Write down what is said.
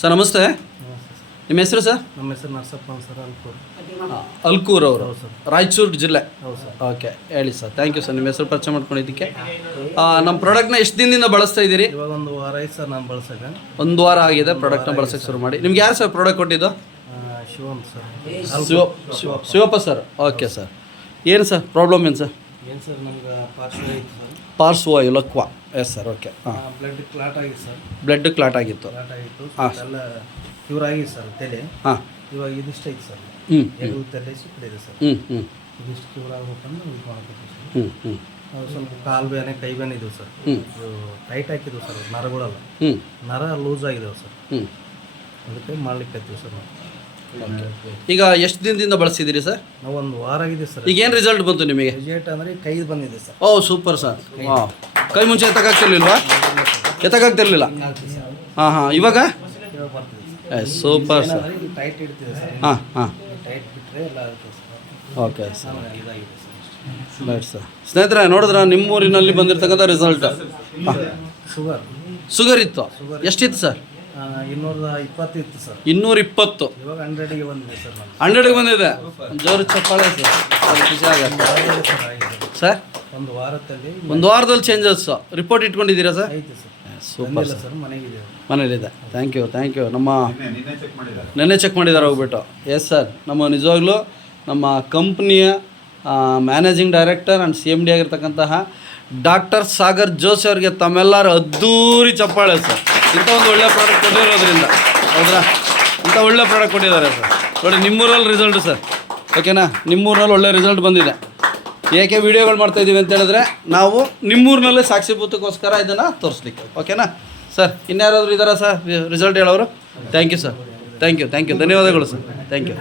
Sir ನಮಸ್ತೆ, ನಿಮ್ಮ ಹೆಸರು ಸರ್? ನಮ್ಮ ಹೆಸರು ನರಸಪ್ಪ ಸರ್, ಅಲ್ಕೂರ್ ಅವರು, ರಾಯಚೂರು ಜಿಲ್ಲೆ. ಹೌದು ಸರ್. ಓಕೆ, ಹೇಳಿ ಸರ್. ಥ್ಯಾಂಕ್ ಯು ಸರ್ ನಿಮ್ಮ ಹೆಸರು ಪರಿಚಯ ಮಾಡ್ಕೊಂಡಿದ್ದಕ್ಕೆ. ನಮ್ಮ ಪ್ರಾಡಕ್ಟ್ನ ಎಷ್ಟು ದಿನದಿಂದ ಬಳಸ್ತಾ ಇದ್ದೀರಿ? ಇವಾಗ ಒಂದು ವಾರ ಆಯ್ತು ಸರ್ ನಾನು ಬಳಸೋಕೆ. ಒಂದು ವಾರ ಆಗಿದೆ ಪ್ರಾಡಕ್ಟ್ನ ಬಳಸೋಕ್ಕೆ ಶುರು ಮಾಡಿ. ನಿಮ್ಗೆ ಯಾರು ಸರ್ ಪ್ರಾಡಕ್ಟ್ ಕೊಟ್ಟಿದ್ದು? Shivam sir. Shivappa sir. Okay sir, ಏನು ಸರ್ ಪ್ರಾಬ್ಲಮ್ ಏನು ಸರ್? ಏನು ಸರ್, ನಮ್ಗೆ ಪಾರ್ಶ್ವ ಐತೆ ಸರ್. ಪಾರ್ಶ್ವ ಲಕ್ವ. Yes sir. ಓಕೆ. ಹಾಂ, ಬ್ಲಡ್ ಕ್ಲಾಟ್ ಆಗಿದೆ ಸರ್. ಬ್ಲಡ್ ಕ್ಲಾಟ್ ಆಗಿತ್ತು. ಎಲ್ಲ ಕ್ಯೂರ್ ಆಗಿದೆ ಸರ್. ತಲೆ ಹಾಂ, ಇವಾಗ ಇದಿಷ್ಟು ಐತೆ ಸರ್. ಎರಡು ತಲೆ ಸಿಕ್ಕಿದೆ ಸರ್. ಇದಿಷ್ಟು ಕ್ಯೂರ್ ಆಗ್ಬೇಕಂದ್ರೆ ಇದು ಮಾಡ್ಬೇಕು ಸರ್. ಅದು ಸ್ವಲ್ಪ ಕಾಲು ಬೇನೆ ಕೈ ಬೇನೆ ಇದ್ದವು ಸರ್. ಟೈಟ್ ಹಾಕಿದ್ವು ಸರ್ ನರಗಳೆಲ್ಲ. ನರ ಲೂಸ್ ಆಗಿದಾವೆ ಸರ್. ಅದಕ್ಕೆ ಮಾಡ್ಲಿಕ್ಕೆ ಸರ್ ನಾವು. ಈಗ ಎಷ್ಟು ದಿನದಿಂದ ಬಳಸಿದ್ದೀರಿ ಸರ್? ನಾವು ಒಂದು ವಾರ ಆಗಿದೆ ಸರ್. ಈಗ ಏನು ರಿಸಲ್ಟ್ ಬಂತು ನಿಮಗೆ? ರಿಸಲ್ಟ್ ಅಂದರೆ ಕೈ ಬಂದಿದೆ ಸರ್. ಓ ಸೂಪರ್ ಸರ್. ಹಾಂ, ಕೈ ಮುಂಚೆ ಎತ್ತಕ್ಕಾಗ್ತಿರ್ಲಿಲ್ವಾ? ಎತ್ತಕ್ಕಾಗ್ತಿರ್ಲಿಲ್ಲ. ಹಾಂ, ಇವಾಗ ಸೂಪರ್ ಸರ್. ಟೈಟ್ ಇಡ್ತಿದೆ ಸರ್. ಹಾಂ, ಟೈಟ್ ಬಿಟ್ಟರೆ ಎಲ್ಲ ಆಗುತ್ತೆ ಸರ್. Okay sir. ಇದಾಗಿದೆ ಸರ್. Right sir. ಸ್ನೇಹಿತರೆ ನೋಡಿದ್ರ ನಿಮ್ಮೂರಿನಲ್ಲಿ ಬಂದಿರತಕ್ಕಂಥ ರಿಸಲ್ಟ್. ಶುಗರ್ ಇತ್ತು. ಎಷ್ಟಿತ್ತು ಸರ್? 220 ಇತ್ತು ಸರ್. 220. ಇವಾಗ 100ಗೆ ಬಂದಿದೆ ಸರ್. 100ಗೆ ಬಂದಿದೆ. ಜೋರು ಚಪ್ಪಾಳೆ ಸರ್. ಅದು ಖುಷಿ ಆಗುತ್ತೆ ಸರ್. ಒಂದು ವಾರದಲ್ಲಿ ಚೇಂಜಸ್ ರಿಪೋರ್ಟ್ ಇಟ್ಕೊಂಡಿದ್ದೀರಾ ಸರ್? ಐತೆ ಸರ್. Super sir. ಮನೇಲಿದೆ. Thank you. ನಮ್ಮ ನೆನ್ನೆ ಚೆಕ್ ಮಾಡಿದ್ದಾರೆ ಹೋಗ್ಬಿಟ್ಟು. ಎಸ್ ಸರ್, ನಮ್ಮ ನಿಜವಾಗ್ಲೂ ನಮ್ಮ ಕಂಪ್ನಿಯ ಮ್ಯಾನೇಜಿಂಗ್ ಡೈರೆಕ್ಟರ್ ಆ್ಯಂಡ್ CMD ಆಗಿರ್ತಕ್ಕಂತಹ ಡಾಕ್ಟರ್ ಸಾಗರ್ ಜೋಶಿ ಅವರಿಗೆ ತಮ್ಮೆಲ್ಲರೂ ಅದ್ದೂರಿ ಚಪ್ಪಾಳೆ ಸರ್. ಇಂಥ ಒಂದು ಒಳ್ಳೆ ಪ್ರಾಡಕ್ಟ್ ಕೊಟ್ಟಿರೋದ್ರಿಂದ. ಹೌದ್ರಾ? ಇಂಥ ಒಳ್ಳೆ ಪ್ರಾಡಕ್ಟ್ ಕೊಟ್ಟಿದ್ದಾರೆ ಸರ್. ನೋಡಿ, ನಿಮ್ಮೂರಲ್ಲಿ ರಿಸಲ್ಟ್ ಸರ್. ಓಕೆನಾ? ನಿಮ್ಮೂರಿನಲ್ಲಿ ಒಳ್ಳೆ ರಿಸಲ್ಟ್ ಬಂದಿದೆ. ಏಕೆ ವೀಡಿಯೋಗಳು ಮಾಡ್ತಾಯಿದ್ದೀವಿ ಅಂತ ಹೇಳಿದ್ರೆ ನಾವು ನಿಮ್ಮೂರಿನಲ್ಲೇ ಸಾಕ್ಷಿಭೂತಕ್ಕೋಸ್ಕರ ಇದನ್ನು ತೋರಿಸ್ಲಿಕ್ಕೆ. ಓಕೆನಾ ಸರ್? ಇನ್ಯಾರಾದರೂ ಇದ್ದಾರಾ ಸರ್ ರಿಸಲ್ಟ್ ಹೇಳೋರು? Thank you sir. Thank you. ಧನ್ಯವಾದಗಳು ಸರ್. Thank you.